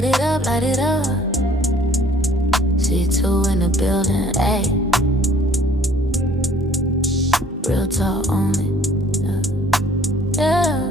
light it up, light it up. C2 in the building, ayy. Real talk only, yeah.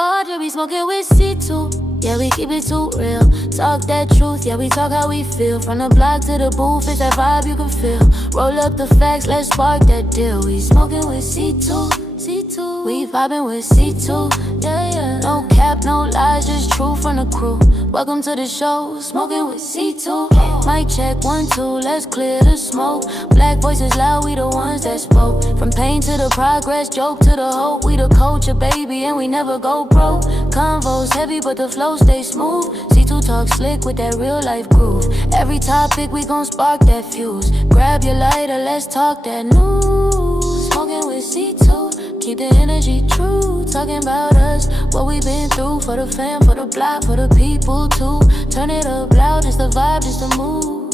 Oh, just be smoking with C2. Yeah, we keep it too real. Talk that truth, yeah, we talk how we feel. From the block to the booth, it's that vibe you can feel. Roll up the facts, let's spark that deal. We smoking with C2, C2. We vibing with C2, yeah, yeah. No cap, no lies, just true from the crew. Welcome to the show, smoking with C2. Mic check, 1, 2, let's clear the smoke. Black voices loud, we the ones that spoke. From pain to the progress, joke to the hope. We the culture, baby, and we never go broke. Convos heavy, but the flow stay smooth. C2 talk slick with that real life groove. Every topic, we gon' spark that fuse. Grab your lighter, let's talk that news. Smoking with C2, keep the energy true. Talking about us, what we been through. For the fam, for the block, for the people too. Turn it up loud, just the vibe, just the move.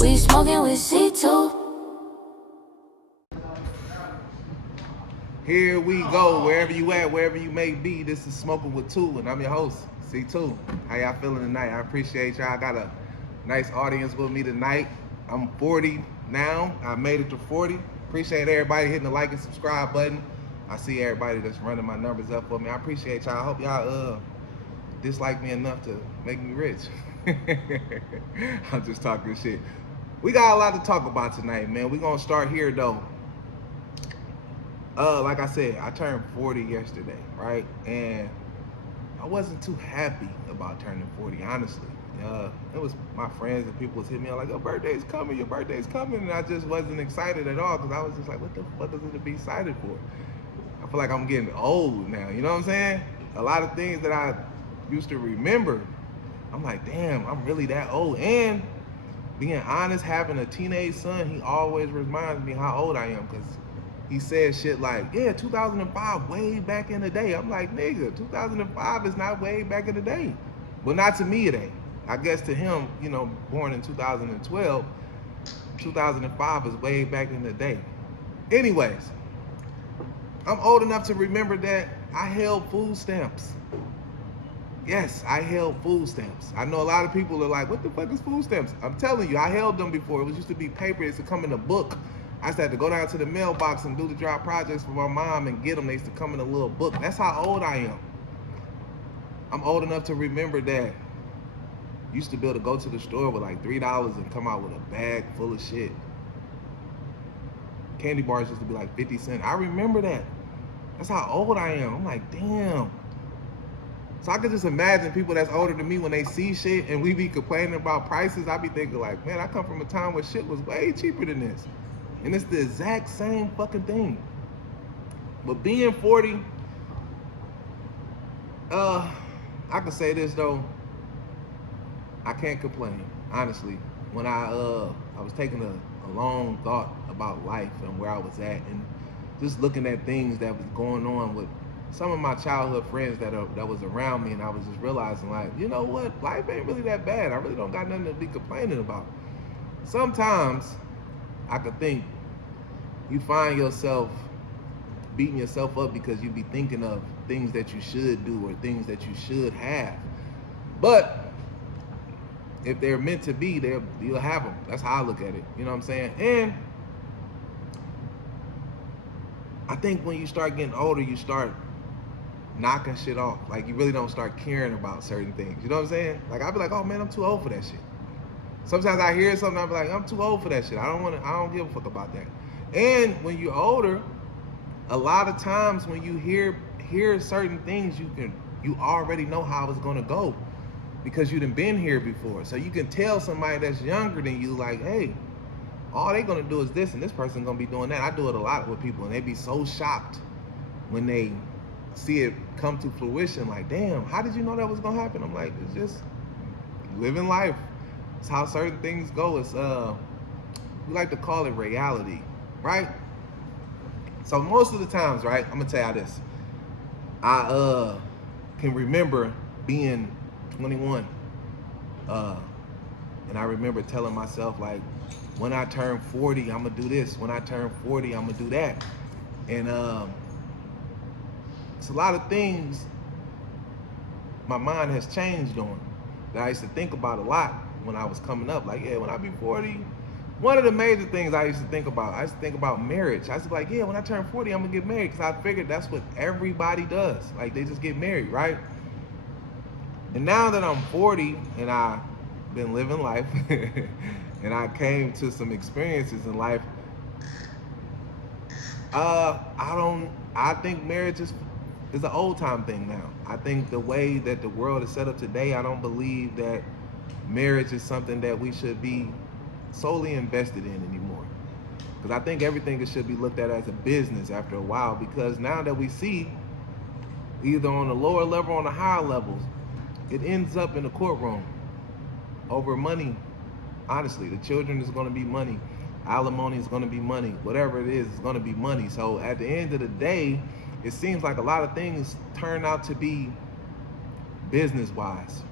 We smoking with C2. Here we go, wherever you at, wherever you may be. This is Smokinwit2, and I'm your host, C2. How y'all feeling tonight? I appreciate y'all. I got a nice audience with me tonight. I'm 40 now. I made it to 40. Appreciate everybody hitting the like and subscribe button. I see everybody that's running my numbers up for me. I appreciate y'all. I hope y'all dislike me enough to make me rich. I'm just talking shit. We got a lot to talk about tonight, man. We're gonna start here though. Like I said, I turned 40 yesterday, right? And I wasn't too happy about turning 40, honestly. It was my friends and people was hitting me up like, your birthday's coming, and I just wasn't excited at all because I was just like, what the fuck is it to be excited for? I feel like I'm getting old now, you know what I'm saying? A lot of things that I used to remember, I'm like, damn, I'm really that old. And being honest, having a teenage son, he always reminds me how old I am because he says shit like, yeah, 2005, way back in the day. I'm like, nigga, 2005 is not way back in the day. Well, not to me it ain't. I guess to him, you know, born in 2012, 2005 is way back in the day. Anyways, I'm old enough to remember that I held food stamps. Yes, I held food stamps. I know a lot of people are like, what the fuck is food stamps? I'm telling you, I held them before. It used to be paper. It used to come in a book. I used to have to go down to the mailbox and do the drop projects for my mom and get them. They used to come in a little book. That's how old I am. I'm old enough to remember that. Used to be able to go to the store with like $3 and come out with a bag full of shit. Candy bars used to be like 50 cents. I remember that. That's how old I am. I'm like, damn. So I could just imagine people that's older than me when they see shit and we be complaining about prices. I be thinking like, man, I come from a time where shit was way cheaper than this. And it's the exact same fucking thing. But being 40, I can say this though, I can't complain, honestly. When I was taking a long thought about life and where I was at and just looking at things that was going on with some of my childhood friends that was around me, and I was just realizing like, you know what, life ain't really that bad. I really don't got nothing to be complaining about. Sometimes I could think you find yourself beating yourself up because you be thinking of things that you should do or things that you should have. But if they're meant to be, you'll have them. That's how I look at it. You know what I'm saying? And I think when you start getting older, you start knocking shit off. Like you really don't start caring about certain things. You know what I'm saying? Like I'll be like, oh man, I'm too old for that shit. Sometimes I hear something, I'll be like, I'm too old for that shit. I don't give a fuck about that. And when you're older, a lot of times when you hear certain things, you already know how it's gonna go because you done been here before. So you can tell somebody that's younger than you, like, hey, all they gonna do is this and this person gonna be doing that. I do it a lot with people and they be so shocked when they see it come to fruition, like, damn, how did you know that was gonna happen? I'm like, it's just living life. It's how certain things go. It's we like to call it reality, right? So most of the times, right, I'm gonna tell you this. I can remember being 21, And I remember telling myself, like, when I turn 40, I'm gonna do this. When I turn 40, I'm gonna do that. And it's a lot of things my mind has changed on that I used to think about a lot when I was coming up. Like, yeah, when I be 40, one of the major things I used to think about marriage. I used to be like, yeah, when I turn 40, I'm gonna get married, because I figured that's what everybody does. Like, they just get married, right? And now that I'm 40 and I've been living life and I came to some experiences in life, I think marriage is an old time thing now. I think the way that the world is set up today, I don't believe that marriage is something that we should be solely invested in anymore. Because I think everything should be looked at as a business after a while, because now that we see, either on the lower level or on the higher levels, it ends up in the courtroom over money. Honestly, the children is going to be money. Alimony is going to be money. Whatever it is, it's going to be money. So at the end of the day, it seems like a lot of things turn out to be business-wise.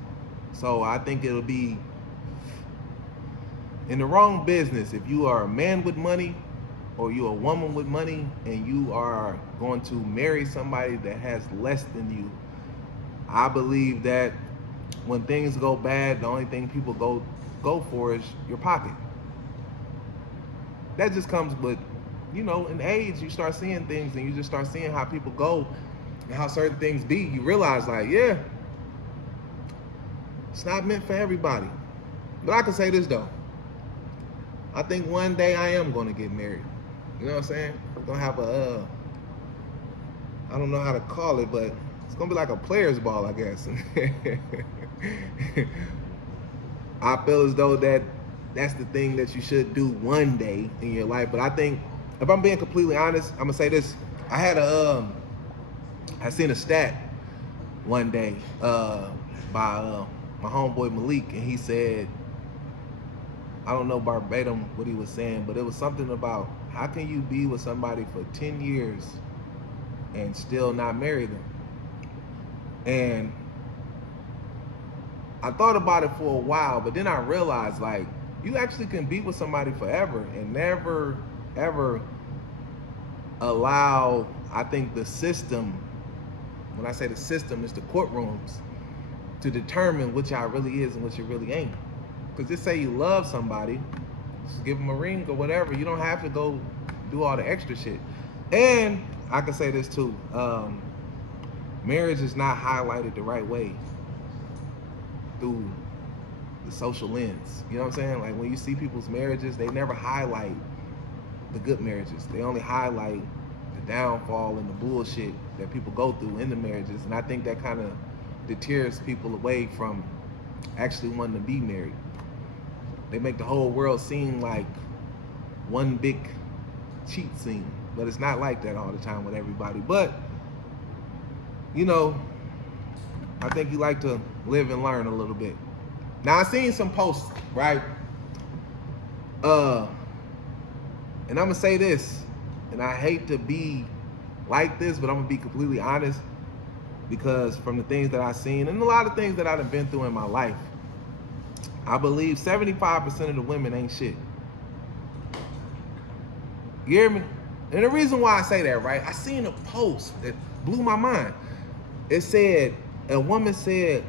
So I think it'll be in the wrong business if you are a man with money or you're a woman with money and you are going to marry somebody that has less than you. I believe that when things go bad, the only thing people go for is your pocket. That just comes with, in age, you start seeing things and you just start seeing how people go and how certain things be. You realize, like, yeah, it's not meant for everybody. But I can say this, though. I think one day I am going to get married. You know what I'm saying? I'm going to have I don't know how to call it, but it's going to be like a player's ball, I guess. I feel as though that's the thing that you should do one day in your life. But I think, if I'm being completely honest, I'm gonna say this. I seen a stat one day by my homeboy Malik, and he said, I don't know verbatim what he was saying, but it was something about, how can you be with somebody for 10 years and still not marry them? And I thought about it for a while, but then I realized, like, you actually can be with somebody forever and never, ever allow, I think, the system, when I say the system, it's the courtrooms, to determine which y'all really is and which you really ain't. Because just say you love somebody, just give them a ring or whatever. You don't have to go do all the extra shit. And I can say this too, marriage is not highlighted the right way through the social lens. You know what I'm saying? Like, when you see people's marriages, they never highlight the good marriages. They only highlight the downfall and the bullshit that people go through in the marriages. And I think that kind of deters people away from actually wanting to be married. They make the whole world seem like one big cheat scene, but it's not like that all the time with everybody. But I think you like to live and learn a little bit. Now, I seen some posts, right? And I'm gonna say this, and I hate to be like this, but I'm gonna be completely honest, because from the things that I've seen and a lot of things that I've been through in my life, I believe 75% of the women ain't shit. You hear me? And the reason why I say that, right? I seen a post that blew my mind. It said, a woman said,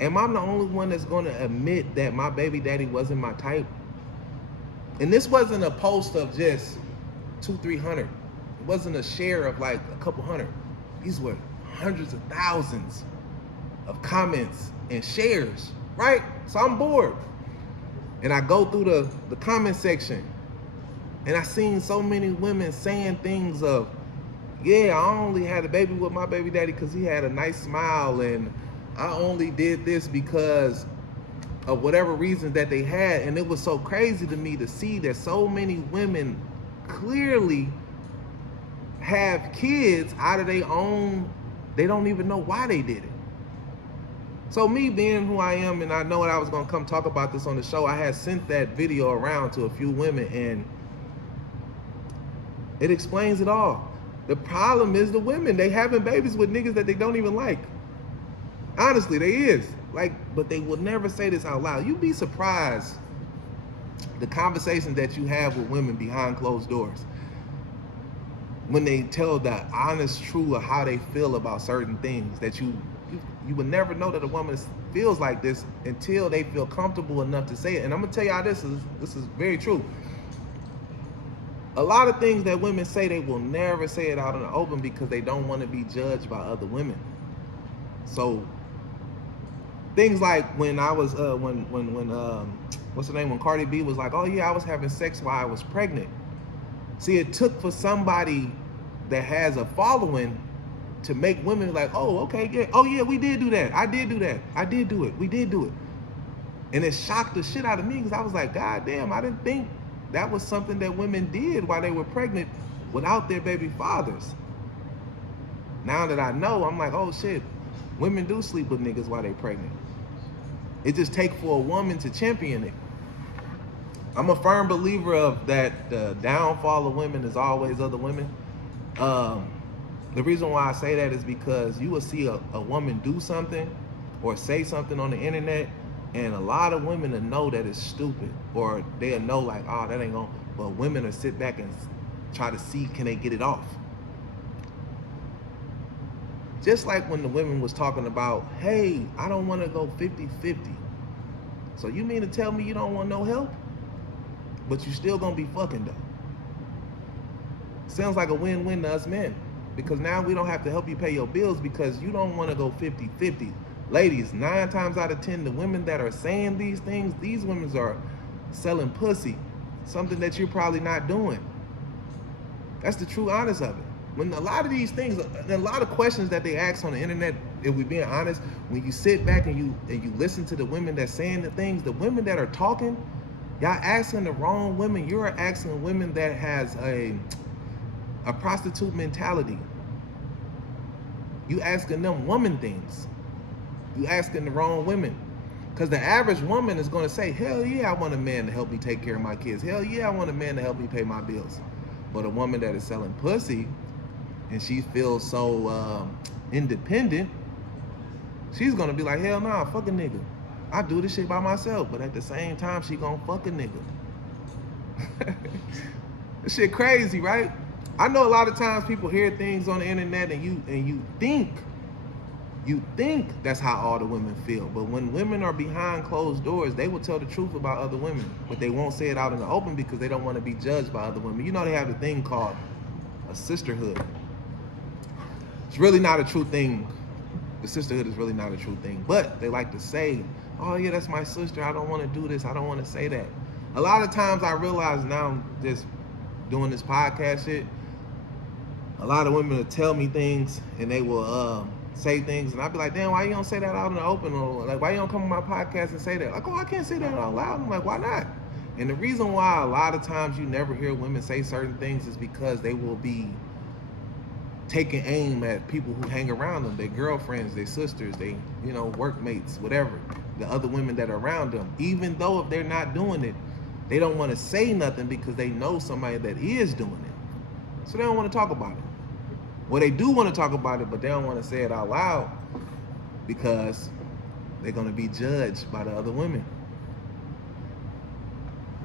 am I the only one that's going to admit that my baby daddy wasn't my type? And this wasn't a post of just 200-300. It wasn't a share of like a couple hundred. These were hundreds of thousands of comments and shares, right? So I'm bored. And I go through the comment section, and I seen so many women saying things of, yeah, I only had a baby with my baby daddy because he had a nice smile, and I only did this because of whatever reasons that they had. And it was so crazy to me to see that so many women clearly have kids out of their own, they don't even know why they did it. So me being who I am, and I know that I was gonna come talk about this on the show, I had sent that video around to a few women, and it explains it all. The problem is the women. They having babies with niggas that they don't even like. Honestly, they is. Like, but they will never say this out loud. You'd be surprised the conversations that you have with women behind closed doors when they tell the honest truth of how they feel about certain things that you would never know that a woman feels like this until they feel comfortable enough to say it. And I'm gonna tell y'all this is very true. A lot of things that women say, they will never say it out in the open because they don't want to be judged by other women. So things like when I was when what's the name, when Cardi B was like, oh yeah, I was having sex while I was pregnant. See, it took for somebody that has a following to make women like, oh, okay, yeah, oh yeah, we did do that. I did do that. I did do it. We did do it. And it shocked the shit out of me because I was like, God damn, I didn't think that was something that women did while they were pregnant without their baby fathers. Now that I know, I'm like, oh shit, women do sleep with niggas while they pregnant. It just takes for a woman to champion it. I'm a firm believer of that the downfall of women is always other women. The reason why I say that is because you will see a woman do something or say something on the internet, and a lot of women will know that it's stupid, or they'll know like, oh, that ain't gonna, but women will sit back and try to see, can they get it off? Just like when the women was talking about, hey, I don't wanna go 50-50. So you mean to tell me you don't want no help? But you still gonna be fucking though. Sounds like a win-win to us men, because now we don't have to help you pay your bills because you don't want to go 50-50. Ladies, 9 times out of 10, the women that are saying these things, these women are selling pussy, something that you're probably not doing. That's the true honest of it. When a lot of these things, a lot of questions that they ask on the internet, if we're being honest, when you sit back and you listen to the women that's saying the things, the women that are talking, y'all asking the wrong women. You're asking women that has a prostitute mentality. You asking them woman things. You asking the wrong women. Because the average woman is going to say, hell yeah, I want a man to help me take care of my kids. Hell yeah, I want a man to help me pay my bills. But a woman that is selling pussy and she feels so independent, she's going to be like, hell nah, fuck a nigga. I do this shit by myself. But at the same time, she going to fuck a nigga. This shit crazy, right? I know a lot of times people hear things on the internet and you think that's how all the women feel. But when women are behind closed doors, they will tell the truth about other women, but they won't say it out in the open because they don't want to be judged by other women. You know, they have a thing called a sisterhood. It's really not a true thing. The sisterhood is really not a true thing, but they like to say, oh yeah, that's my sister. I don't want to do this. I don't want to say that. A lot of times I realize now, I'm just doing this podcast shit, a lot of women will tell me things and they will say things and I'll be like, damn, why you don't say that out in the open? Or like, why you don't come on my podcast and say that? Like, oh, I can't say that out loud. I'm like, why not? And the reason why a lot of times you never hear women say certain things is because they will be taking aim at people who hang around them, their girlfriends, their sisters, they, you know, workmates, whatever, the other women that are around them. Even though if they're not doing it, they don't want to say nothing because they know somebody that is doing it. So they don't want to talk about it. Well, they do want to talk about it, but they don't want to say it out loud because they're going to be judged by the other women.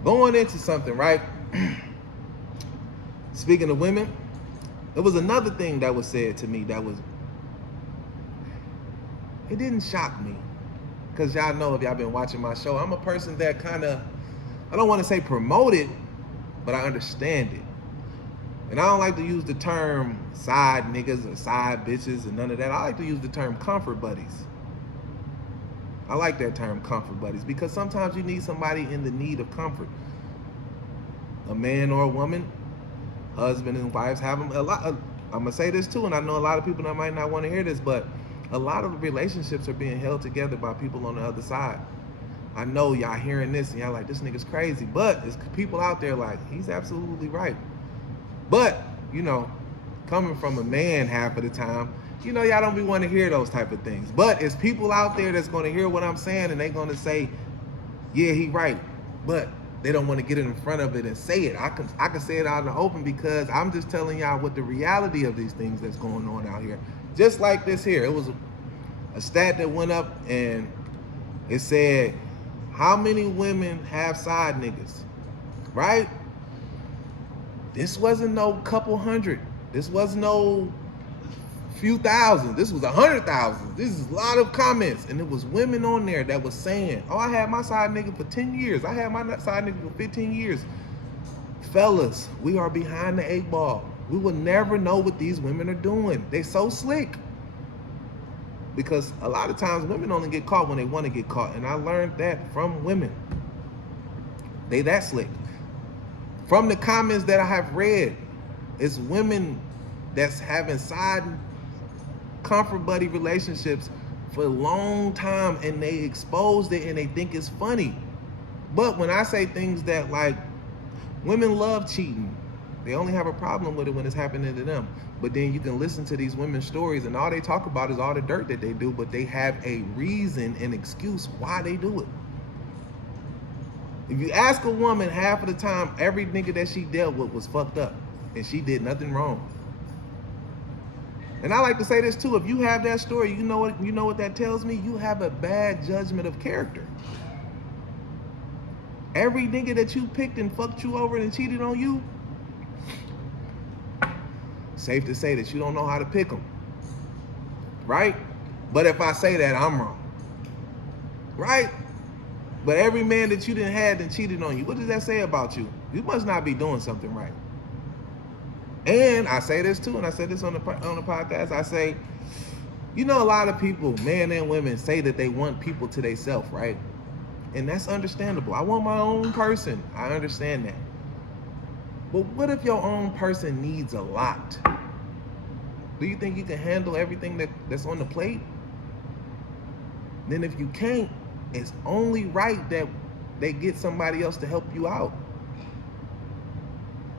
Going into something, right? Speaking of women, there was another thing that was said to me that was, it didn't shock me. Because y'all know, if y'all been watching my show, I'm a person that kind of, I don't want to say promote it, but I understand it. And I don't like to use the term side niggas or side bitches and none of that. I like to use the term comfort buddies. I like that term, comfort buddies, because sometimes you need somebody in the need of comfort. A man or a woman, husband and wives have them a lot. I'm going to say this too, and I know a lot of people that might not want to hear this, but a lot of relationships are being held together by people on the other side. I know y'all hearing this and y'all like, this nigga's crazy, but there's people out there like, he's absolutely right. But, you know, coming from a man half of the time, you know, y'all don't be wanting to hear those type of things. But it's people out there that's going to hear what I'm saying and they're going to say, yeah, he right. But they don't want to get in front of it and say it. I can say it out in the open because I'm just telling y'all what the reality of these things that's going on out here. Just like this here. It was a stat that went up, and It said, how many women have side niggas, right? This wasn't no couple hundred. This wasn't no few thousand. This was 100,000. This is a lot of comments. And it was women on there that was saying, oh, I had my side nigga for 10 years. I had my side nigga for 15 years. Fellas, we are behind the 8 ball. We will never know what these women are doing. They so slick. Because a lot of times women only get caught when they want to get caught. And I learned that from women. They that slick. From the comments that I have read, it's women that's having side comfort buddy relationships for a long time, and they exposed it and they think it's funny. But when I say things that, like, women love cheating, they only have a problem with it when it's happening to them. But then you can listen to these women's stories and all they talk about is all the dirt that they do, but they have a reason and excuse why they do it. If you ask a woman, half of the time, every nigga that she dealt with was fucked up and she did nothing wrong. And I like to say this too, if you have that story, you know what that tells me? You have a bad judgment of character. Every nigga that you picked and fucked you over and cheated on you, safe to say that you don't know how to pick them, right? But if I say that, I'm wrong, right? But every man that you done had and cheated on you, what does that say about you? You must not be doing something right. And I say this too, and I said this on the podcast, I say, you know, a lot of people, men and women, say that they want people to themselves, right? And that's understandable. I want my own person. I understand that. But what if your own person needs a lot? Do you think you can handle everything that's on the plate? Then if you can't, it's only right that they get somebody else to help you out.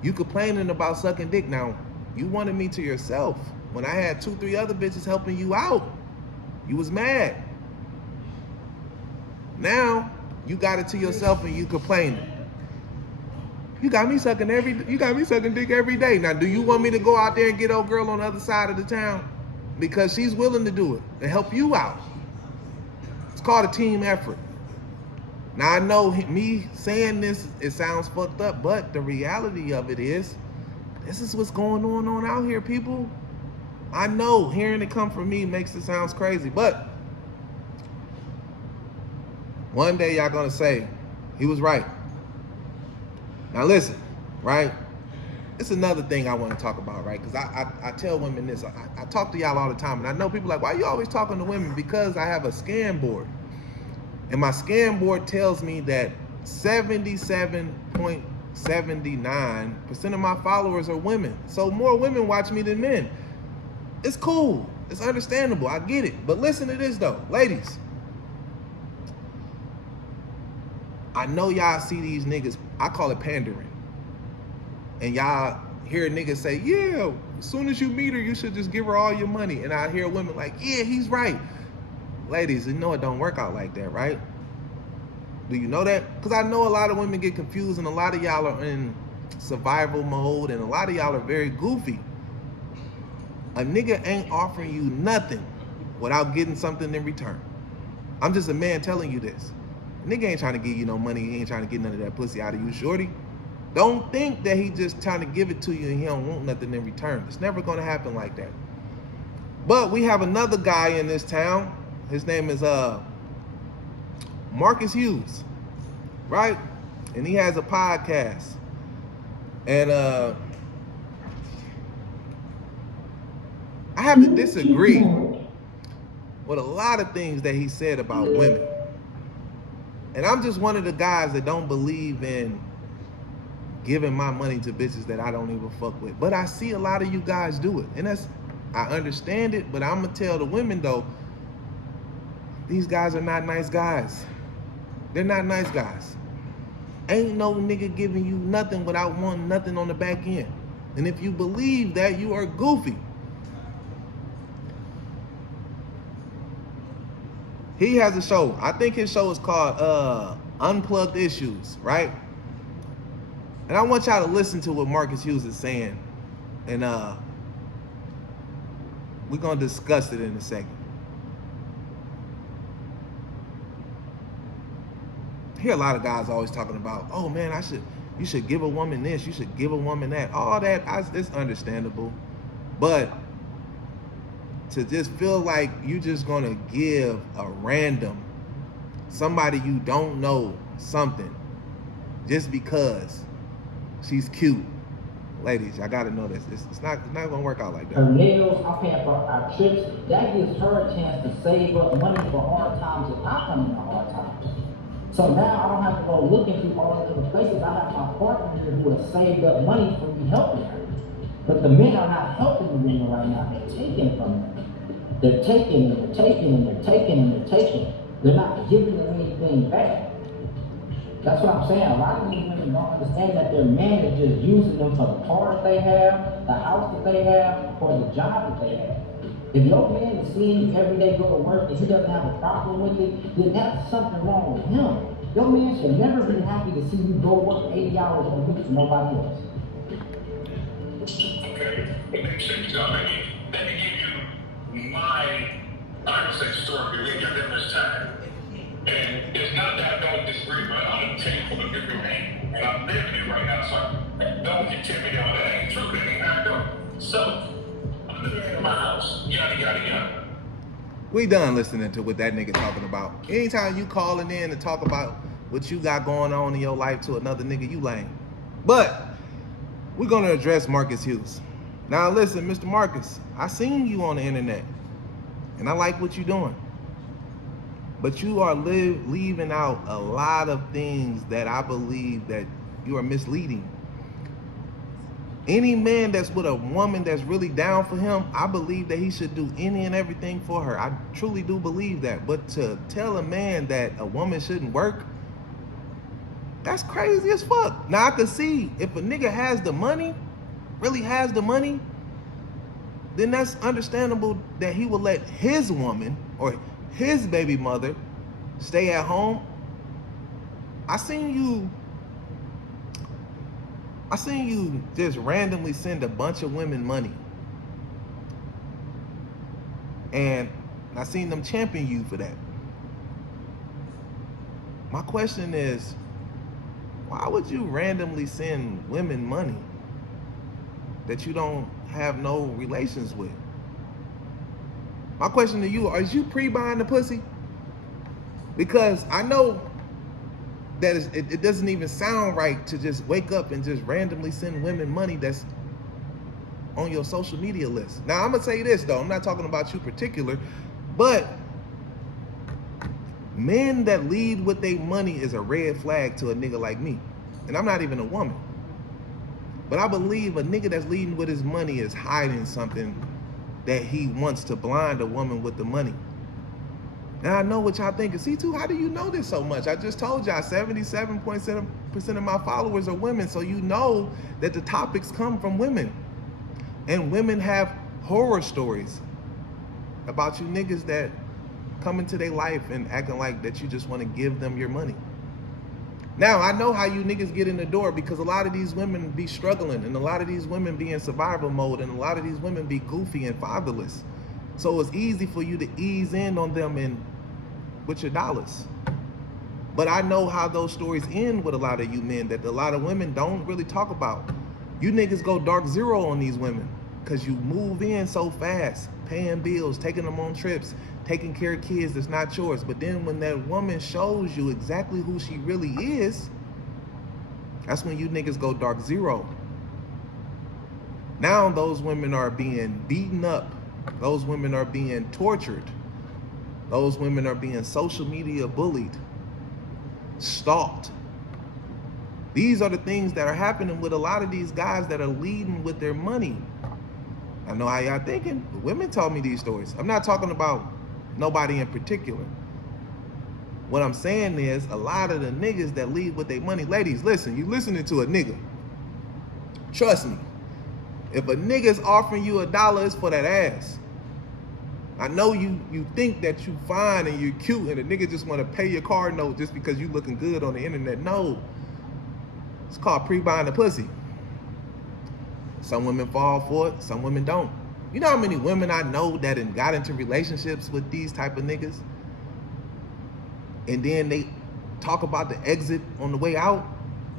You complaining about sucking dick. Now, you wanted me to yourself. When I had 2-3 other bitches helping you out, you was mad. Now, you got it to yourself and you complaining. You got me sucking dick every day. Now, do you want me to go out there and get old girl on the other side of the town? Because she's willing to do it and help you out. It's called a team effort. Now, I know me saying this, it sounds fucked up, but the reality of it is, this is what's going on out here, people. I know hearing it come from me makes it sound crazy, but one day y'all gonna say, he was right. Now listen, right? It's another thing I want to talk about, right? Because I tell women this. I talk to y'all all the time, and I know people are like, why are you always talking to women? Because I have a scan board. And my scan board tells me that 77.79% of my followers are women. So more women watch me than men. It's cool. It's understandable. I get it. But listen to this, though. Ladies, I know y'all see these niggas, I call it pandering. And y'all hear niggas say, yeah, as soon as you meet her, you should just give her all your money. And I hear women like, yeah, he's right. Ladies, you know it don't work out like that, right? Do you know that? Because I know a lot of women get confused and a lot of y'all are in survival mode and a lot of y'all are very goofy. A nigga ain't offering you nothing without getting something in return. I'm just a man telling you this. A nigga ain't trying to give you no money. He ain't trying to get none of that pussy out of you, shorty. Don't think that he just trying to give it to you and he don't want nothing in return. It's never going to happen like that. But we have another guy in this town. His name is Marcus Hughes, right? And he has a podcast. And I have to disagree with a lot of things that he said about women. And I'm just one of the guys that don't believe in giving my money to bitches that I don't even fuck with. But I see a lot of you guys do it. And I understand it, but I'm gonna tell the women though, these guys are not nice guys. They're not nice guys. Ain't no nigga giving you nothing without wanting nothing on the back end. And if you believe that, you are goofy. He has a show. I think his show is called Unplugged Issues, right? And I want y'all to listen to what Marcus Hughes is saying. And we're going to discuss it in a second. I hear a lot of guys always talking about, oh man, you should give a woman this, you should give a woman that. All that, it's understandable. But to just feel like you just gonna give a random, somebody you don't know something, just because she's cute. Ladies, I gotta know this. It's not gonna work out like that. Her nails, I'm paying for our trips. That gives her a chance to save up money for hard times if I come into hard times. So now I don't have to go looking through all the other places. I have my partner here who has saved up money for me helping her. But the men are not helping the women right now. They're taking from them. They're taking and they're taking and they're taking and they're taking. They're not giving them anything back. That's what I'm saying. A lot of these women don't understand that their man is just using them for the cars they have, the house that they have, or the job that they have. If your man is seeing you every day go to work and he doesn't have a problem with it, then that's something wrong with him. Your man should never be happy to see you go work 80 hours a week for nobody else. Okay, that makes sense. Let me give you my mindset story. We ain't got that much time. And it's not that I don't disagree, but I'm going to tell you from a different man. And I'm living it right now, so don't you tell me that ain't true. That ain't how I go. So, I'm living in my house. Yada, yada, yada. We done listening to what that nigga talking about. Anytime you calling in to talk about what you got going on in your life to another nigga, you lame. But we're gonna address Marcus Hughes. Now listen, Mr. Marcus, I seen you on the internet, and I like what you're doing. But you are leaving out a lot of things that I believe that you are misleading. Any man that's with a woman that's really down for him, I believe that he should do any and everything for her. I truly do believe that. But to tell a man that a woman shouldn't work, that's crazy as fuck. Now I can see if a nigga has the money, really has the money, then that's understandable that he will let his woman or his baby mother stay at home. I seen you just randomly send a bunch of women money. And I seen them champion you for that. My question is, why would you randomly send women money that you don't have no relations with? My question to you, are you pre-buying the pussy? Because I know that it doesn't even sound right to just wake up and just randomly send women money that's on your social media list. Now, I'm going to say this, though. I'm not talking about you particular, but men that lead with their money is a red flag to a nigga like me. And I'm not even a woman. But I believe a nigga that's leading with his money is hiding something that he wants to blind a woman with the money. And I know what y'all thinking. C2, how do you know this so much? I just told y'all 77.7% of my followers are women. So you know that the topics come from women. And women have horror stories about you niggas that come into their life and acting like that you just want to give them your money. Now, I know how you niggas get in the door because a lot of these women be struggling and a lot of these women be in survival mode and a lot of these women be goofy and fatherless. So it's easy for you to ease in on them and with your dollars. But I know how those stories end with a lot of you men that a lot of women don't really talk about. You niggas go dark zero on these women because you move in so fast, paying bills, taking them on trips, taking care of kids that's not yours. But then when that woman shows you exactly who she really is, that's when you niggas go dark zero. Now those women are being beaten up. Those women are being tortured. Those women are being social media bullied, stalked. These are the things that are happening with a lot of these guys that are leading with their money. I know how y'all thinking. The women told me these stories. I'm not talking about nobody in particular. What I'm saying is a lot of the niggas that lead with their money. Ladies, listen, you listening to a nigga. Trust me. If a nigga's offering you $1, it's for that ass. I know you think that you fine and you're cute and a nigga just want to pay your car note just because you looking good on the internet. No. It's called pre-buying the pussy. Some women fall for it, some women don't. You know how many women I know that got into relationships with these type of niggas? And then they talk about the exit on the way out,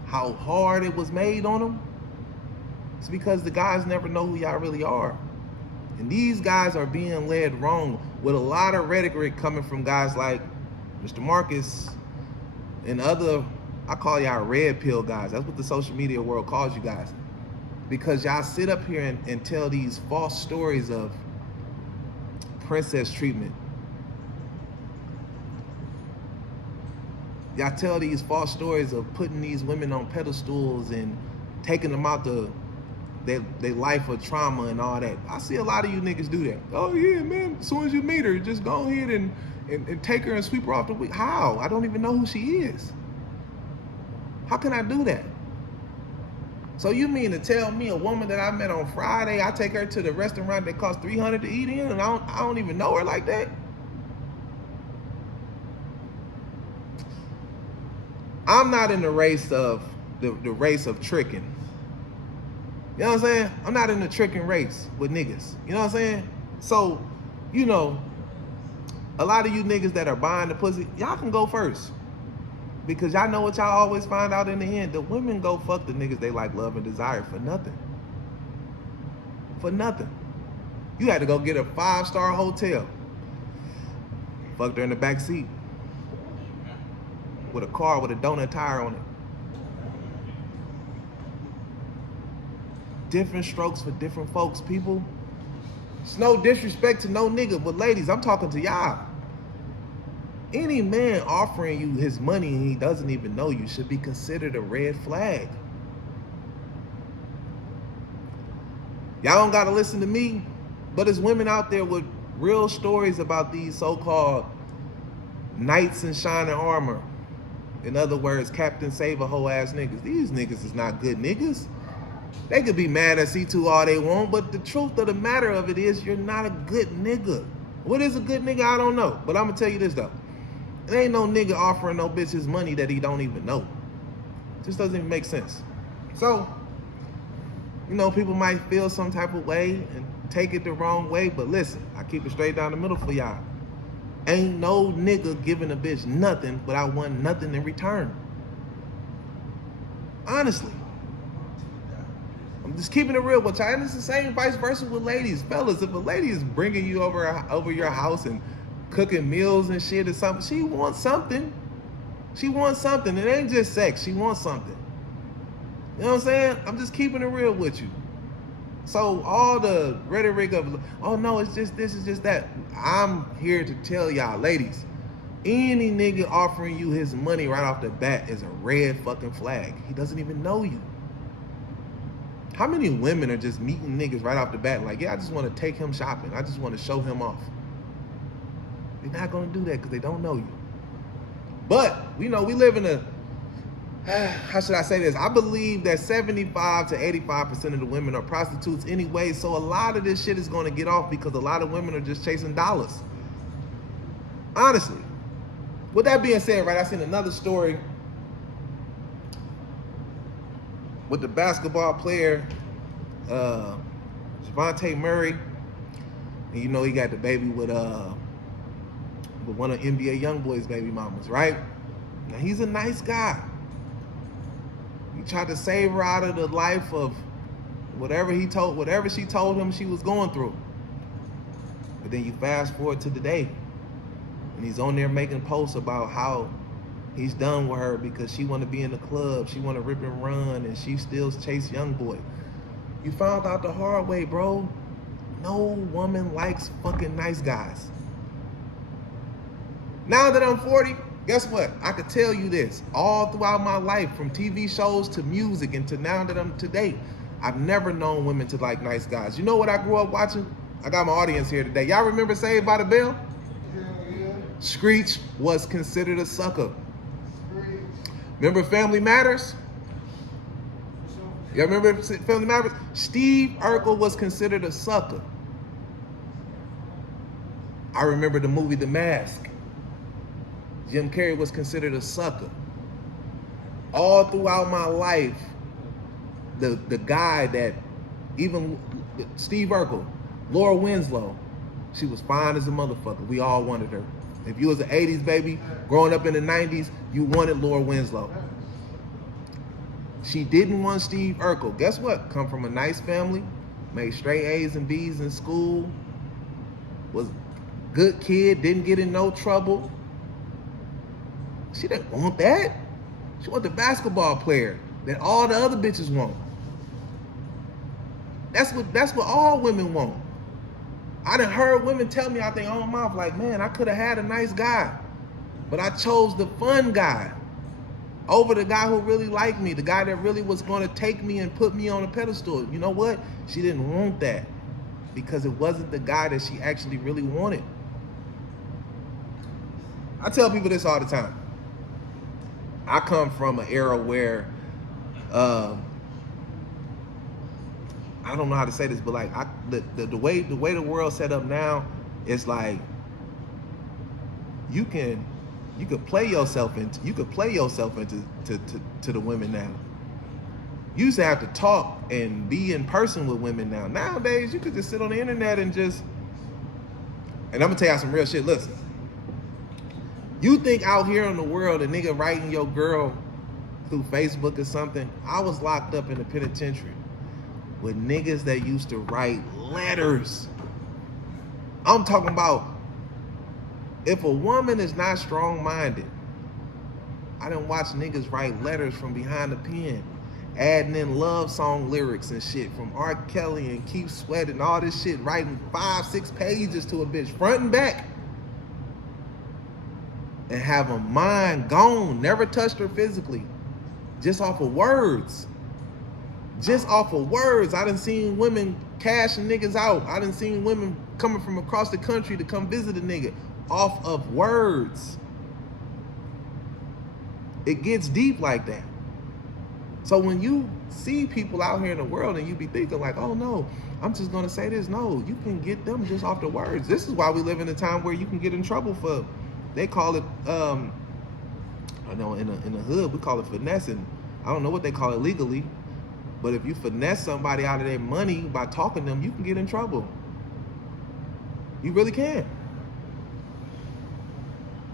how hard it was made on them, it's because the guys never know who y'all really are. And these guys are being led wrong with a lot of rhetoric coming from guys like Mr. Marcus and other, I call y'all red pill guys. That's what the social media world calls you guys. Because y'all sit up here and tell these false stories of princess treatment. Y'all tell these false stories of putting these women on pedestals and taking them out their life of trauma and all that. I see a lot of you niggas do that. Oh yeah, man, as soon as you meet her, just go ahead and take her and sweep her off the wheel. How? I don't even know who she is. How can I do that? So you mean to tell me a woman that I met on Friday, I take her to the restaurant that costs $300 to eat in, and I don't even know her like that? I'm not in the race of the race of tricking. You know what I'm saying? I'm not in the tricking race with niggas. You know what I'm saying? So, you know, a lot of you niggas that are buying the pussy, y'all can go first. Because y'all know what y'all always find out in the end. The women go fuck the niggas they like, love, and desire for nothing. For nothing. You had to go get a 5-star hotel. Fucked her in the back seat. With a car with a donut tire on it. Different strokes for different folks, people. It's no disrespect to no nigga, but ladies, I'm talking to y'all. Any man offering you his money and he doesn't even know you should be considered a red flag. Y'all don't gotta listen to me, but there's women out there with real stories about these so-called knights in shining armor. In other words, Captain Save-A-Hoe ass niggas. These niggas is not good niggas. They could be mad at C2 all they want, but the truth of the matter of it is you're not a good nigga. What is a good nigga? I don't know. But I'm gonna tell you this though. There ain't no nigga offering no bitch his money that he don't even know. It just doesn't even make sense. So, you know, people might feel some type of way and take it the wrong way, but listen, I keep it straight down the middle for y'all. Ain't no nigga giving a bitch nothing without wanting nothing in return. Honestly. I'm just keeping it real with y'all. And it's the same vice versa with ladies. Fellas, if a lady is bringing you over your house and cooking meals and shit or something, she wants something. She wants something. It ain't just sex. She wants something. You know what I'm saying? I'm just keeping it real with you. So all the rhetoric of, oh no, it's just this, it's just that. I'm here to tell y'all, ladies, any nigga offering you his money right off the bat is a red fucking flag. He doesn't even know you. How many women are just meeting niggas right off the bat like, yeah, I just want to take him shopping. I just want to show him off. They're not going to do that because they don't know you. But, you know, we live in a, how should I say this? I believe that 75 to 85% of the women are prostitutes anyway, so a lot of this shit is going to get off because a lot of women are just chasing dollars. Honestly. With that being said, right, I seen another story with the basketball player, Javante Murray. And you know he got the baby with one of NBA Youngboy's baby mamas, right? Now he's a nice guy. He tried to save her out of the life of whatever she told him she was going through. But then you fast forward to today, and he's on there making posts about how he's done with her because she want to be in the club, she want to rip and run, and she still chase Youngboy. You found out the hard way, bro. No woman likes fucking nice guys. Now that I'm 40, guess what? I could tell you this. All throughout my life, from TV shows to music and to now that I'm today, I've never known women to like nice guys. You know what I grew up watching? I got my audience here today. Y'all remember Saved by the Bell? Yeah. Screech was considered a sucker. Remember Family Matters? Y'all remember Family Matters? Steve Urkel was considered a sucker. I remember the movie The Mask. Jim Carrey was considered a sucker. All throughout my life, the guy that, even Steve Urkel, Laura Winslow, she was fine as a motherfucker. We all wanted her. If you was an 80s baby, growing up in the 90s, you wanted Laura Winslow. She didn't want Steve Urkel. Guess what? Come from a nice family, made straight A's and B's in school, was a good kid, didn't get in no trouble. She didn't want that. She wanted the basketball player that all the other bitches want. That's what all women want. I done heard women tell me out their own mouth, like, man, I could have had a nice guy, but I chose the fun guy over the guy who really liked me, the guy that really was going to take me and put me on a pedestal. You know what? She didn't want that because it wasn't the guy that she actually really wanted. I tell people this all the time. I come from an era where, I don't know how to say this, but like the way the world's set up now, it's like you could play yourself into the women now. You used to have to talk and be in person with women now. Nowadays, you could just sit on the internet and just. And I'm gonna tell y'all some real shit. Listen, you think out here in the world, a nigga writing your girl through Facebook or something? I was locked up in the penitentiary with niggas that used to write letters. I'm talking about, if a woman is not strong-minded, I done watch niggas write letters from behind the pen, adding in love song lyrics and shit from R. Kelly and Keith Sweat and all this shit, writing 5-6 pages to a bitch, front and back, and have a mind gone, never touched her physically, just off of words. Just off of words. I done seen women cashing niggas out. I done seen women coming from across the country to come visit a nigga off of words. It gets deep like that. So when you see people out here in the world and you be thinking like, oh no, I'm just gonna say this. No, you can get them just off the words. This is why we live in a time where you can get in trouble for, they call it, I know in the hood, we call it finessing. I don't know what they call it legally. But if you finesse somebody out of their money by talking to them, you can get in trouble. You really can.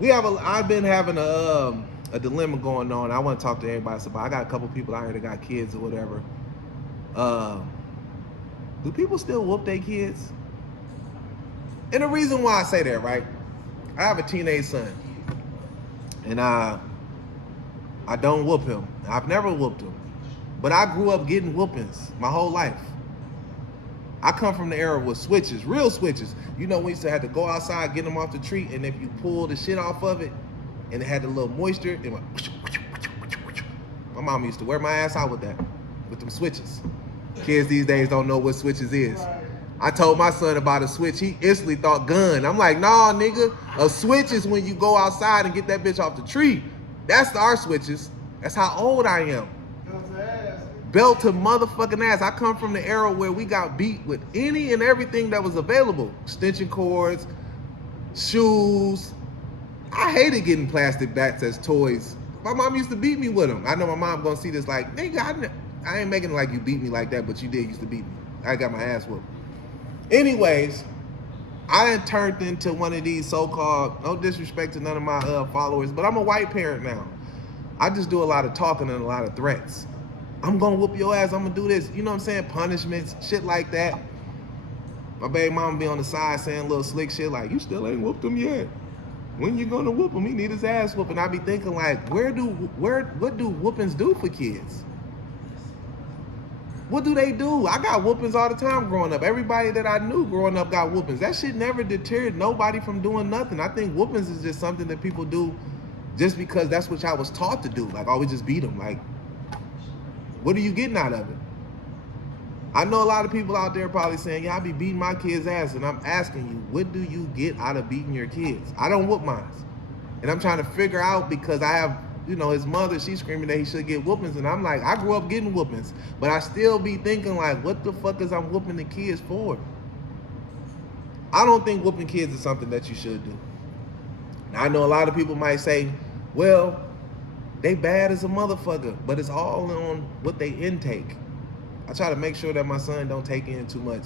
I've been having a dilemma going on. I want to talk to everybody. So I got a couple people out here that got kids or whatever. Do people still whoop their kids? And the reason why I say that, right? I have a teenage son, and I don't whoop him. I've never whooped him. But I grew up getting whoopings my whole life. I come from the era with switches, real switches. You know, we used to have to go outside, get them off the tree, and if you pull the shit off of it, and it had a little moisture, it went. My mom used to wear my ass out with that, with them switches. Kids these days don't know what switches is. I told my son about a switch, he instantly thought gun. I'm like, nah, nigga, a switch is when you go outside and get that bitch off the tree. That's our switches. That's how old I am. Belt to motherfucking ass. I come from the era where we got beat with any and everything that was available. Extension cords, shoes. I hated getting plastic bats as toys. My mom used to beat me with them. I know my mom gonna see this like, nigga, I ain't making it like you beat me like that, but you did used to beat me. I got my ass whooped. Anyways, I done turned into one of these so-called, no disrespect to none of my followers, but I'm a white parent now. I just do a lot of talking and a lot of threats. I'm gonna whoop your ass, I'm gonna do this. You know what I'm saying? Punishments, shit like that. My baby mama be on the side saying little slick shit like, you still ain't whooped him yet. When you gonna whoop him? He need his ass whooping. I be thinking like, what do whoopings do for kids? What do they do? I got whoopings all the time growing up. Everybody that I knew growing up got whoopings. That shit never deterred nobody from doing nothing. I think whoopings is just something that people do just because that's what y'all was taught to do. Like, oh, we just beat them. Like, what are you getting out of it? I know a lot of people out there probably saying, yeah, I be beating my kids' ass. And I'm asking you, what do you get out of beating your kids? I don't whoop mine. And I'm trying to figure out because I have, you know, his mother, she's screaming that he should get whoopings. And I'm like, I grew up getting whoopings. But I still be thinking like, what the fuck is I'm whooping the kids for? I don't think whooping kids is something that you should do. Now, I know a lot of people might say, well, they bad as a motherfucker, but it's all on what they intake. I try to make sure that my son don't take in too much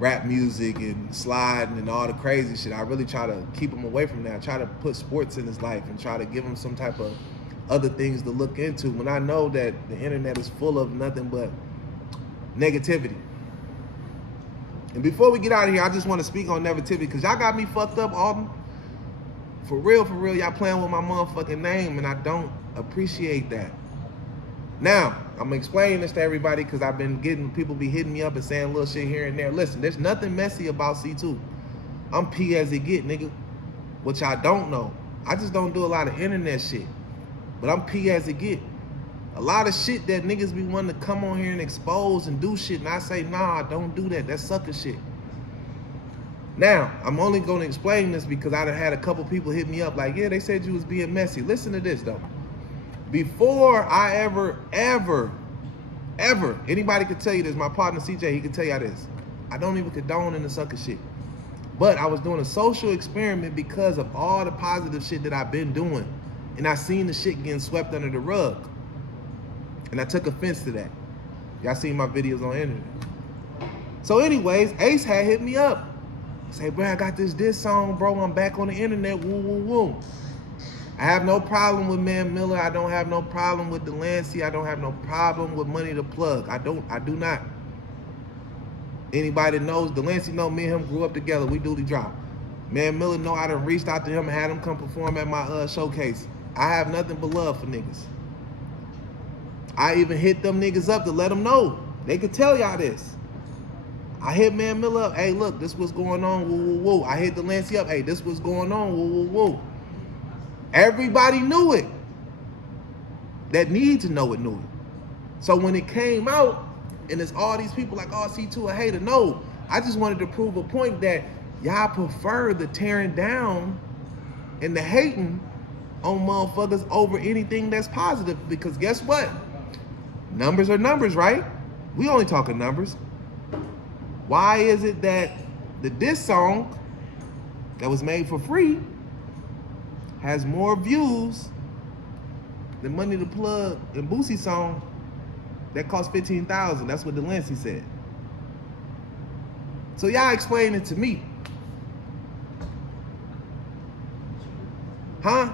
rap music and sliding and all the crazy shit. I really try to keep him away from that. I try to put sports in his life and try to give him some type of other things to look into when I know that the internet is full of nothing but negativity. And before we get out of here, I just want to speak on negativity because y'all got me fucked up, Alden. For real, y'all playing with my motherfucking name, and I don't appreciate that. Now, I'm gonna explain this to everybody because I've been getting people be hitting me up and saying little shit here and there. Listen, there's nothing messy about C2. I'm P as it get, nigga. Which I don't know. I just don't do a lot of internet shit. But I'm P as it get. A lot of shit that niggas be wanting to come on here and expose and do shit, and I say, nah, don't do that. That's sucker shit. Now, I'm only going to explain this because I done had a couple people hit me up like, yeah, they said you was being messy. Listen to this, though. Before I ever, anybody could tell you this, my partner CJ, he could tell you this. I don't even condone in the sucker shit. But I was doing a social experiment because of all the positive shit that I've been doing. And I seen the shit getting swept under the rug. And I took offense to that. Y'all seen my videos on the internet. So anyways, Ace had hit me up. Say, bro, I got this song, bro. I'm back on the internet. Woo, woo, woo. I have no problem with Man Miller. I don't have no problem with Delancey. I don't have no problem with Money to Plug. I do not. Anybody that knows Delancey know me and him grew up together. We duly drop. Man Miller know I done reached out to him and had him come perform at my showcase. I have nothing but love for niggas. I even hit them niggas up to let them know. They could tell y'all this. I hit Man Miller up. Hey, look, this what's going on. Woo, woo, woo. I hit Delancey up. Hey, this what's going on. Woo, woo, woo. Everybody knew it. That need to know it knew it. So when it came out, and there's all these people like, oh, C2 a hater. No, I just wanted to prove a point that y'all prefer the tearing down and the hating on motherfuckers over anything that's positive. Because guess what? Numbers are numbers, right? We only talking numbers. Why is it that the diss song that was made for free has more views than Money to Plug and Boosie song that cost $15,000? That's what Delancey said. So y'all explain it to me. Huh?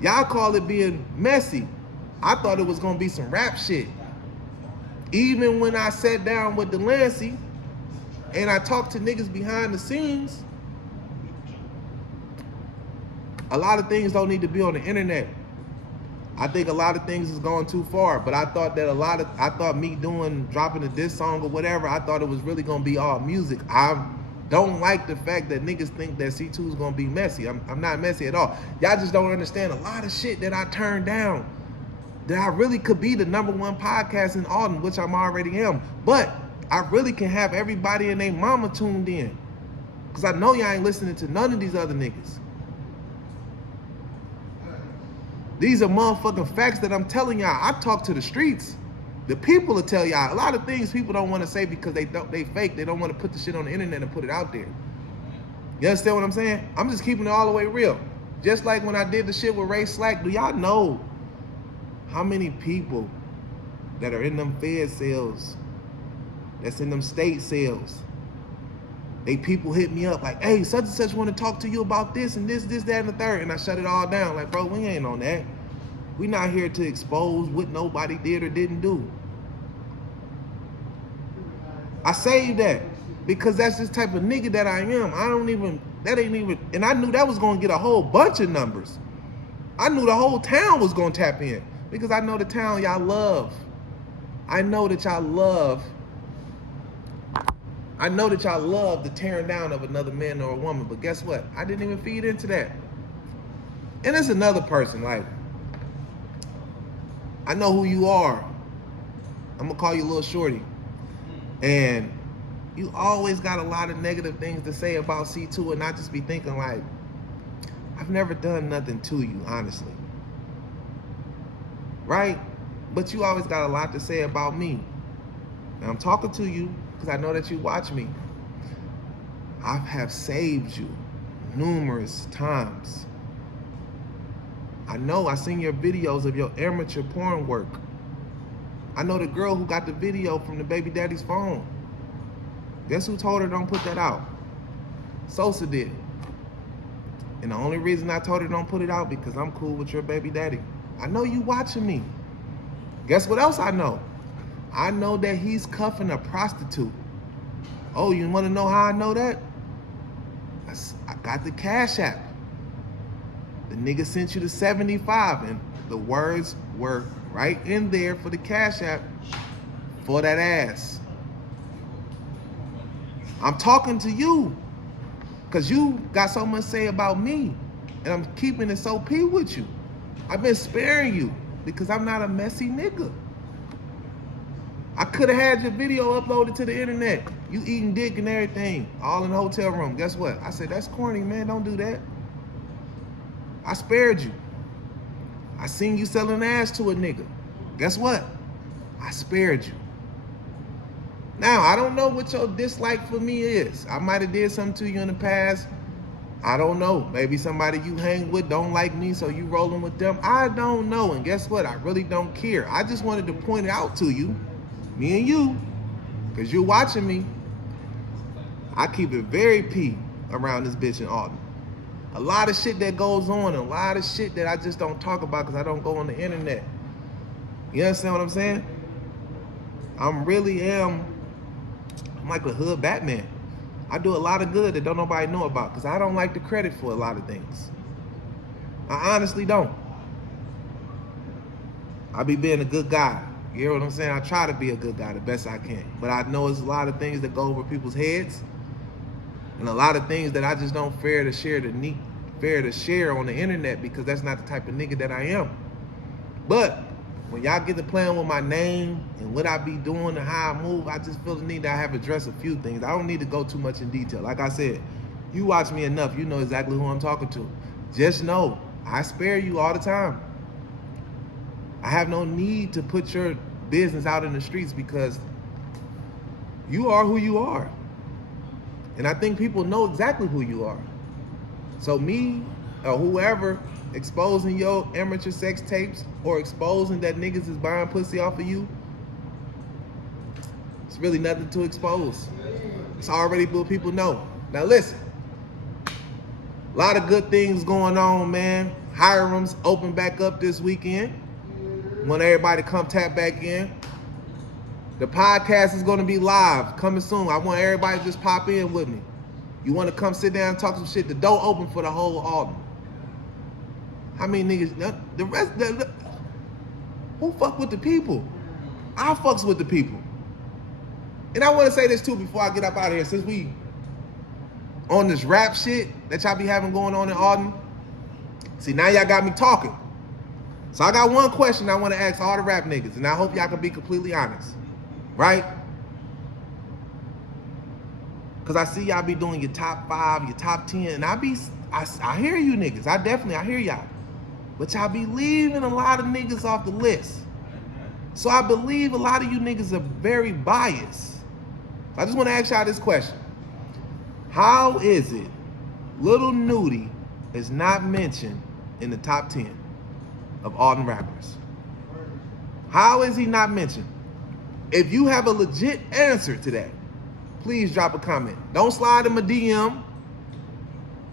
Y'all call it being messy. I thought it was gonna be some rap shit. Even when I sat down with Delancey and I talked to niggas behind the scenes, a lot of things don't need to be on the internet. I think a lot of things is going too far, but I thought that I thought me dropping a diss song or whatever, I thought it was really gonna be all music. I don't like the fact that niggas think that C2 is gonna be messy. I'm not messy at all. Y'all just don't understand a lot of shit that I turned down. That I really could be the #1 podcast in Alden, which I'm already am. But I really can have everybody and their mama tuned in. Cause I know y'all ain't listening to none of these other niggas. These are motherfucking facts that I'm telling y'all. I talk to the streets. The people will tell y'all a lot of things people don't want to say because they fake. They don't want to put the shit on the internet and put it out there. You understand what I'm saying? I'm just keeping it all the way real. Just like when I did the shit with Ray Slack, do y'all know how many people that are in them Fed cells, that's in them state cells, they people hit me up like, hey, such and such want to talk to you about this and this, that, and the third. And I shut it all down. Like, bro, we ain't on that. We not here to expose what nobody did or didn't do. I say that because that's this type of nigga that I am. And I knew that was going to get a whole bunch of numbers. I knew the whole town was going to tap in because I know the town y'all love. I know that y'all love the tearing down of another man or a woman, but guess what? I didn't even feed into that. And it's another person, like, I know who you are. I'm gonna call you Lil Shorty. And you always got a lot of negative things to say about C2 and not just be thinking like, I've never done nothing to you, honestly. Right? But you always got a lot to say about me. And I'm talking to you because I know that you watch me. I have saved you numerous times. I know I seen your videos of your amateur porn work. I know the girl who got the video from the baby daddy's phone. Guess who told her don't put that out? Sosa did. And the only reason I told her don't put it out because I'm cool with your baby daddy. I know you watching me. Guess what else I know? I know that he's cuffing a prostitute. Oh, you want to know how I know that? I got the Cash App. The nigga sent you the 75 and the words were right in there for the Cash App for that ass. I'm talking to you because you got so much to say about me and I'm keeping it so P with you. I've been sparing you because I'm not a messy nigga. I could have had your video uploaded to the internet. You eating dick and everything, all in the hotel room. Guess what? I said, that's corny, man. Don't do that. I spared you. I seen you selling ass to a nigga. Guess what? I spared you. Now, I don't know what your dislike for me is. I might have did something to you in the past. I don't know. Maybe somebody you hang with don't like me, so you rolling with them. I don't know. And guess what? I really don't care. I just wanted to point it out to you, me and you, because you're watching me. I keep it very P around this bitch in Alton. A lot of shit that goes on, a lot of shit that I just don't talk about because I don't go on the internet. You understand what I'm saying? I'm like a hood Batman. I do a lot of good that don't nobody know about because I don't like the credit for a lot of things. I honestly don't. I be being a good guy. You hear what I'm saying? I try to be a good guy the best I can. But I know there's a lot of things that go over people's heads and a lot of things that I just don't fair to share on the internet because that's not the type of nigga that I am. But when y'all get to playing with my name and what I be doing and how I move, I just feel the need that I have addressed a few things. I don't need to go too much in detail. Like I said, you watch me enough, you know exactly who I'm talking to. Just know, I spare you all the time. I have no need to put your business out in the streets because you are who you are. And I think people know exactly who you are. So me or whoever exposing your amateur sex tapes or exposing that niggas is buying pussy off of you, it's really nothing to expose. It's already what people know. Now listen, a lot of good things going on, man. Hiram's open back up this weekend. Want everybody to come tap back in. The podcast is gonna be live, coming soon. I want everybody to just pop in with me. You wanna come sit down and talk some shit, the door open for the whole Alton. How many niggas, who fuck with the people? I fucks with the people. And I wanna say this too before I get up out of here, since we on this rap shit that y'all be having going on in Alton. See, now y'all got me talking. So I got one question I wanna ask all the rap niggas, and I hope y'all can be completely honest, right? Cause I see y'all be doing your top 5, your top 10, and I hear you niggas, I hear y'all. But y'all be leaving a lot of niggas off the list. So I believe a lot of you niggas are very biased. I just wanna ask y'all this question. How is it Lil Nudie is not mentioned in the top 10 of Alton rappers? How is he not mentioned? If you have a legit answer to that, please drop a comment. Don't slide in my DM.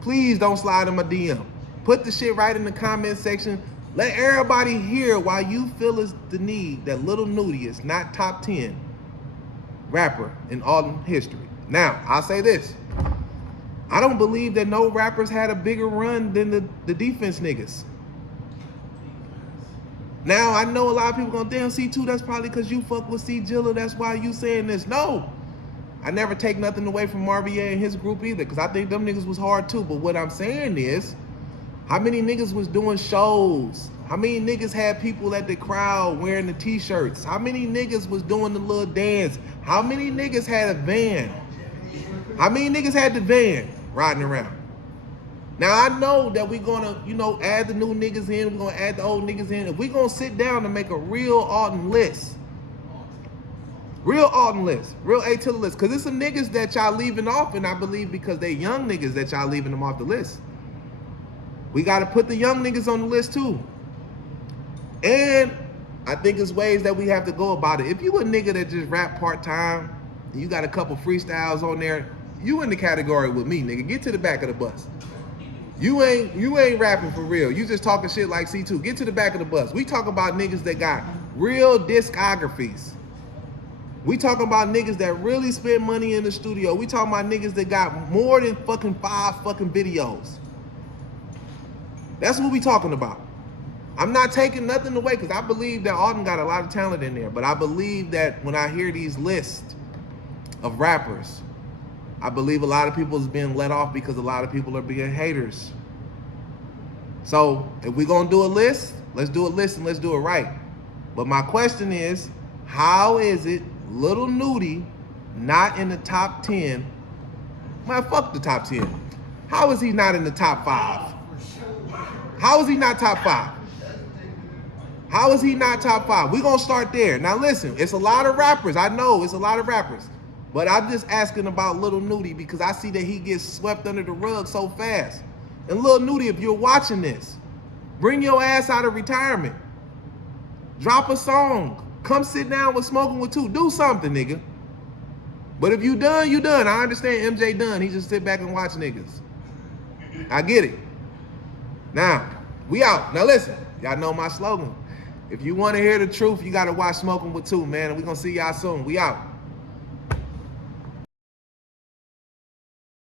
Please don't slide in my DM. Put the shit right in the comment section. Let everybody hear why you feel is the need that Lil Nudie is not top 10 rapper in Alton history. Now, I'll say this. I don't believe that no rappers had a bigger run than the defense niggas. Now, I know a lot of people gonna damn C2, that's probably because you fuck with C Jilla, that's why you saying this. No, I never take nothing away from Marvier and his group either, because I think them niggas was hard too. But what I'm saying is, how many niggas was doing shows? How many niggas had people at the crowd wearing the t-shirts? How many niggas was doing the little dance? How many niggas had a van? How many niggas had the van riding around? Now, I know that we're gonna, add the new niggas in, we're gonna add the old niggas in. If we're gonna sit down and make a real Alton list, real A to the list, because there's some niggas that y'all leaving off, and I believe because they young niggas that y'all leaving them off the list. We gotta put the young niggas on the list too. And I think there's ways that we have to go about it. If you a nigga that just rap part-time, You got a couple freestyles on there. You in the category with me, nigga. Get to the back of the bus. You ain't rapping for real. You just talking shit like C2. Get to the back of the bus. We talking about niggas that got real discographies. We talking about niggas that really spend money in the studio. We talking about niggas that got more than fucking 5 fucking videos. That's what we talking about. I'm not taking nothing away because I believe that Alden got a lot of talent in there. But I believe that when I hear these lists of rappers, I believe a lot of people is being let off because a lot of people are being haters. So if we're gonna do a list, let's do a list and let's do it right. But my question is, how is it Lil Nudie not in the top 10? Man, fuck the top 10. How is he not in the top 5? How is he not top 5? How is he not top 5? We're gonna start there. Now listen, it's a lot of rappers. I know it's a lot of rappers. But I'm just asking about Lil Nudie because I see that he gets swept under the rug so fast. And Lil Nudie, if you're watching this, bring your ass out of retirement. Drop a song. Come sit down with Smokinwit2. Do something, nigga. But if you done, you done. I understand MJ done. He just sit back and watch niggas. I get it. Now, we out. Now listen, y'all know my slogan. If you want to hear the truth, you got to watch Smokinwit2, man. And we're going to see y'all soon. We out.